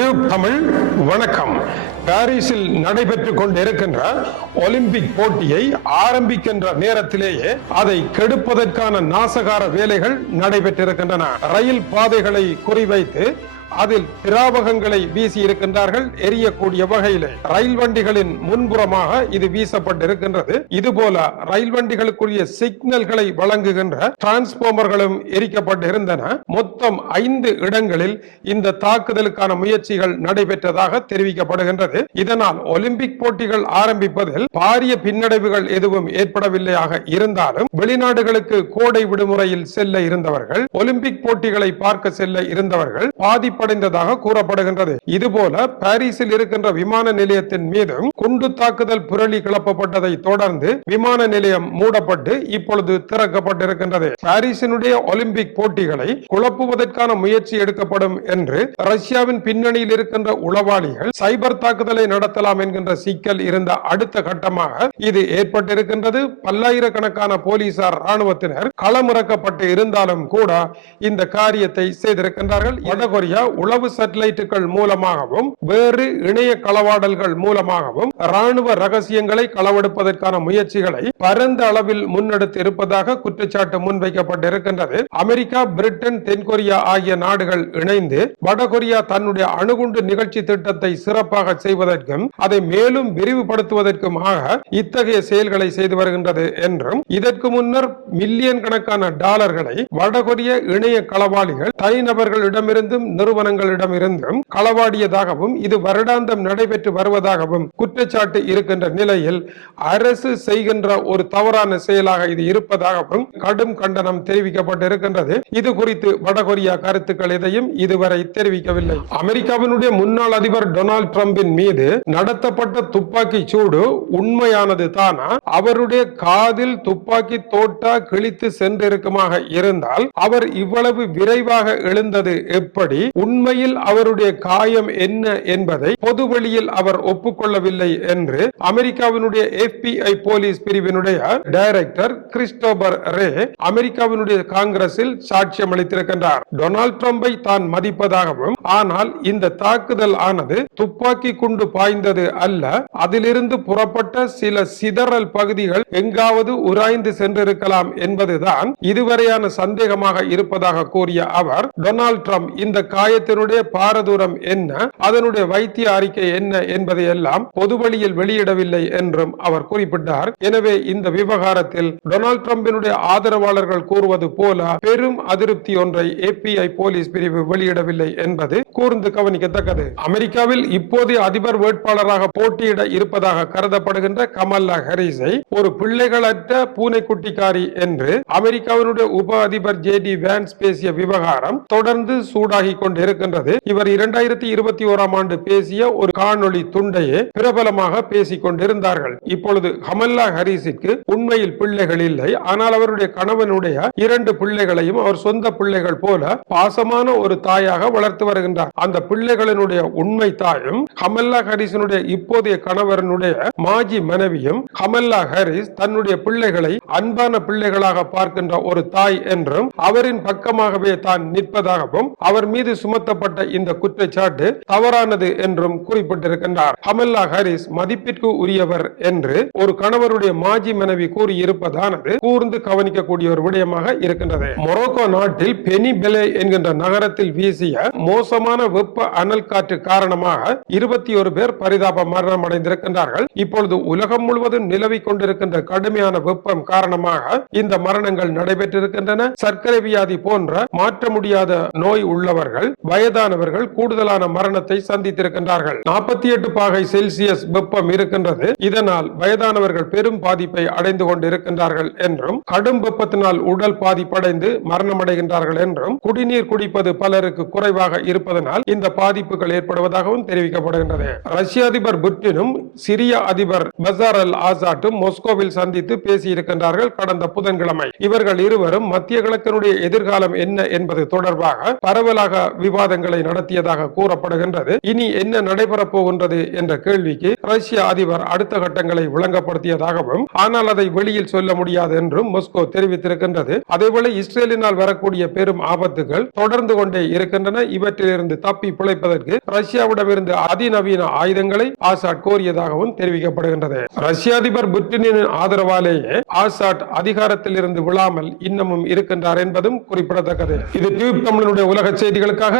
தமிழ் வணக்கம். பாரிஸில் நடைபெற்றுக் கொண்டிருக்கின்ற ஒலிம்பிக் போட்டியை ஆரம்பிக்கின்ற நேரத்திலேயே அதை கெடுப்பதற்கான நாசகார வேலைகள் நடைபெற்றிருக்கின்றன. ரயில் பாதைகளை குறிவைத்து அதில் திராவகங்களை வீசி இருக்கின்றார்கள் எரியக்கூடிய வகையிலே. ரயில் வண்டிகளின் முன்புறமாக இது வீசப்பட்டிருக்கின்றது. இதுபோல ரயில் வண்டிகளுக்குரிய சிக்னல்களை வழங்குகின்ற டிரான்ஸ்பார்மர்களும் எரிக்கப்பட்டிருந்தன. மொத்தம் ஐந்து இடங்களில் இந்த தாக்குதலுக்கான முயற்சிகள் நடைபெற்றதாக தெரிவிக்கப்படுகின்றது. இதனால் ஒலிம்பிக் போட்டிகள் ஆரம்பிப்பதில் பாரிய பின்னடைவுகள் எதுவும் ஏற்படவில்லையாக இருந்தாலும் வெளிநாடுகளுக்கு கோடை விடுமுறையில் செல்ல இருந்தவர்கள் ஒலிம்பிக் போட்டிகளை பார்க்க செல்ல இருந்தவர்கள் பாதிப்பு பாதிப்படைந்ததாக கூறப்படுகின்றது. இதுபோல பாரிஸில் இருக்கின்ற விமான நிலையத்தின் மீதும் குண்டு தாக்குதல் புரளி கிளப்பப்பட்டதை தொடர்ந்து விமான நிலையம் மூடப்பட்டு இப்பொழுது திறக்கப்பட்டிருக்கின்றது. பாரிஸினுடைய ஒலிம்பிக் போட்டிகளை குழப்புவதற்கான முயற்சி எடுக்கப்படும் என்று ரஷ்யாவின் பின்னணியில் இருக்கின்ற உளவாளிகள் சைபர் தாக்குதலை நடத்தலாம் என்கின்ற சிக்கல் இருந்த அடுத்த கட்டமாக இது ஏற்பட்டிருக்கின்றது. பல்லாயிரக்கணக்கான போலீசார் ராணுவத்தினர் களமிறக்கப்பட்டு இருந்தாலும் கூட இந்த காரியத்தை செய்திருக்கின்றார்கள். வடகொரியா உளவு சேட்டலைட்டுகள் மூலமாகவும் வேறு இணைய களவாடல்கள் மூலமாகவும் ராணுவ ரகசியங்களை களவெடுப்பதற்கான முயற்சிகளை பரந்த அளவில் முன்னெடுத்து இருப்பதாக குற்றச்சாட்டு முன்வைக்கப்பட்டிருக்கின்றது. அமெரிக்கா பிரிட்டன் தென்கொரியா ஆகிய நாடுகள் இணைந்து வடகொரியா தன்னுடைய அணுகுண்டு நிகழ்ச்சி திட்டத்தை சிறப்பாக செய்வதற்கும் அதை மேலும் விரிவுபடுத்துவதற்குமாக இத்தகைய செயல்களை செய்து வருகின்றது என்றும் இதற்கு முன்னர் மில்லியன் கணக்கான டாலர்களை வடகொரிய இணைய களவாளிகள் தனிநபர்களிடமிருந்தும் நிறுவனங்களிடமிருந்தும் களவாடியதாகவும் இது வருடாந்தம் நடைபெற்று வருவதாகவும் குற்றச்சாட்டு இருக்கின்ற நிலையில் அரசு செய்கின்ற ஒரு தவறான செயலாக இது இருப்பதாகவும் கடும் கண்டனம் தெரிவிக்கப்பட்டிருக்கின்றது. இது குறித்து வடகொரியா கருத்துக்கள் எதையும் இதுவரை தெரிவிக்கவில்லை. அமெரிக்காவினுடைய முன்னாள் அதிபர் டொனால்ட் டிரம்பின் மீது நடத்தப்பட்ட துப்பாக்கி சூடு உண்மையானது தானா? அவருடைய காதில் துப்பாக்கி தோட்டா கிழித்து சென்றிருக்குமாக இருந்தால் அவர் இவ்வளவு விரைவாக எழுந்தது எப்படி? உண்மையில் அவருடைய காயம் என்ன என்பதை பொதுவெளியில் அவர் ஒப்புக்கொள்ளவில்லை என்று அமெரிக்காவினுடைய எஃபிஐ போலீஸ் பிரிவினுடைய டைரக்டர் கிறிஸ்டோபர் ரே அமெரிக்காவினுடைய காங்கிரஸில் சாட்சியம் அளித்திருக்கின்றார். டொனால்ட் ட்ரம்பை தான் மதிப்பதாகவும் ஆனால் இந்த தாக்குதல் ஆனது துப்பாக்கி குண்டு பாய்ந்தது அல்ல அதிலிருந்து புறப்பட்ட சில சிதறல் பகுதிகள் எங்காவது உராய்ந்து சென்றிருக்கலாம் என்பதுதான் இதுவரையான சந்தேகமாக இருப்பதாக கூறிய அவர் டொனால்ட் ட்ரம்ப் இந்த காய காயத்தினுடைய பாரதூரம் என்ன? அதனுடைய வைத்திய அறிக்கை என்ன என்பதை எல்லாம் பொதுவழியில் வெளியிடவில்லை என்றும் அவர் குறிப்பிட்டார். எனவே இந்த விவகாரத்தில் டொனால்ட் டிரம்பினுடைய ஆதரவாளர்கள் கூறுவது போல பெரும் அதிருப்தி ஒன்றை ஏபிஐ போலீஸ் பிரிவு வெளியிடவில்லை என்பது கூர்ந்து கவனிக்கத்தக்கது. அமெரிக்காவில் இப்போதைய அதிபர் வேட்பாளராக போட்டியிட இருப்பதாக கருதப்படுகின்ற கமல்லா ஹரிஸை ஒரு பிள்ளைகளற்ற பூனைக்குட்டிக்காரி என்று அமெரிக்காவினுடைய உப அதிபர் ஜே டி வேன்ஸ் பேசிய விவகாரம் தொடர்ந்து சூடாகி இருக்கின்றது. இவர் இரண்டாயிரத்தி இருபத்தி ஓராம் ஆண்டு பேசிய ஒரு காணொளி துண்டையே பிரபலமாக பேசிக் கொண்டிருந்தார்கள். இப்பொழுது ஹமல்லா ஹரிஸிற்கு உண்மையில் பிள்ளைகள் இல்லை. ஆனால் அவருடைய கணவனுடைய இரண்டு பிள்ளைகளையும் அவர் சொந்த பிள்ளைகள் போல பாசமான ஒரு தாயாக வளர்த்து வருகின்றார். அந்த பிள்ளைகளினுடைய உண்மை தாயும் ஹமல்லா ஹரிசனுடைய இப்போதைய கணவரனுடைய மாஜி மனைவியும் ஹமல்லா ஹரிஸ் தன்னுடைய பிள்ளைகளை அன்பான பிள்ளைகளாக பார்க்கின்ற ஒரு தாய் என்றும் அவரின் பக்கமாகவே தான் நிற்பதாகவும் அவர் மீது சுமத்தப்பட்ட இந்த குற்றச்சாட்டு தவறானது என்றும் குறிப்பிட்டிருக்கின்றார். கமல்லா ஹாரிஸ் மதிப்பிற்கு உரியவர் என்று ஒரு கணவருடைய மாஜி மனைவி கூறியிருப்பதானது கூர்ந்து கவனிக்கக்கூடிய ஒரு விடயமாக இருக்கின்றது. மொரோக்கோ நாட்டில் பெனி பெலே என்கின்ற நகரத்தில் வீசிய மோசமான வெப்ப அனல் காற்று காரணமாக இருபத்தி ஒரு பேர் பரிதாப மரணம் அடைந்திருக்கின்றார்கள் இப்பொழுது உலகம் முழுவதும் நிலவிக் கொண்டிருக்கின்ற கடுமையான வெப்பம் காரணமாக இந்த மரணங்கள் நடைபெற்றிருக்கின்றன. சர்க்கரை வியாதி போன்ற மாற்ற முடியாத நோய் உள்ளவர்கள் வயதானவர்கள் கூடுதலான மரணத்தை சந்தித்திருக்கின்றார்கள். நாற்பத்தி எட்டு பாகை செல்சியஸ் வெப்பம் இருக்கின்றது. இதனால் வயதானவர்கள் பெரும் பாதிப்பை அடைந்து கொண்டிருக்கின்றார்கள் என்றும் கடும் வெப்பத்தினால் உடல் பாதிப்படைந்து மரணமடைகின்றார்கள் என்றும் குடிநீர் குடிப்பது பலருக்கு குறைவாக இருப்பதனால் இந்த பாதிப்புகள் ஏற்படுவதாகவும் தெரிவிக்கப்படுகின்றது. ரஷ்ய அதிபர் புட்டினும் சிரிய அதிபர் பசார் அல் ஆசாட்டும் மொஸ்கோவில் சந்தித்து பேசியிருக்கின்றார்கள் கடந்த புதன்கிழமை. இவர்கள் இருவரும் மத்திய கிழக்கினுடைய எதிர்காலம் என்ன என்பது தொடர்பாக பரவலாக விவாதங்களை நடத்தியதாக கூறப்படுகின்றது. இனி என்ன நடைபெறப் போகின்றது என்ற கேள்விக்கு ரஷ்ய அதிபர் அடுத்த கட்டங்களை விளங்கப்படுத்தியதாகவும் ஆனால் அதை வெளியில் சொல்ல முடியாது என்றும் மொஸ்கோ தெரிவித்திருக்கின்றது. அதேபோல இஸ்ரேலினால் வரக்கூடிய பெரும் ஆபத்துகள் தொடர்ந்து கொண்டே இருக்கின்றன. இவற்றிலிருந்து தப்பி பிழைப்பதற்கு ரஷ்யாவிடமிருந்து அதிநவீன ஆயுதங்களை ஆசாட் கோரியதாகவும் தெரிவிக்கப்படுகின்றது. ரஷ்ய அதிபர் புட்டினின் ஆதரவாலேயே ஆசாட் அதிகாரத்தில் இருந்து விழாமல் இன்னமும் இருக்கின்றார் என்பதும் குறிப்பிடத்தக்கது. இது டியூப் தமிழனுடைய உலக செய்திகளுக்காக